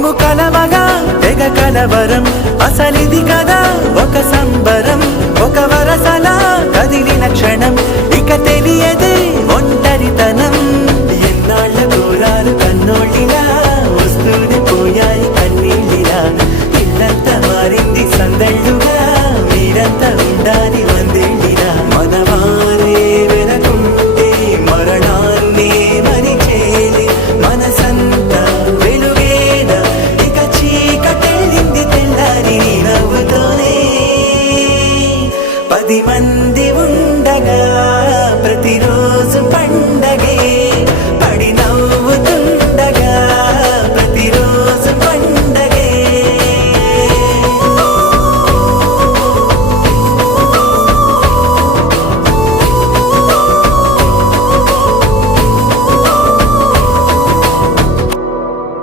మేము కలవగా తెగ కలవరం అసలిది కదా ఒక సంబరం ఒక వరసలా కదిలిన క్షణం ఇక తెలియదే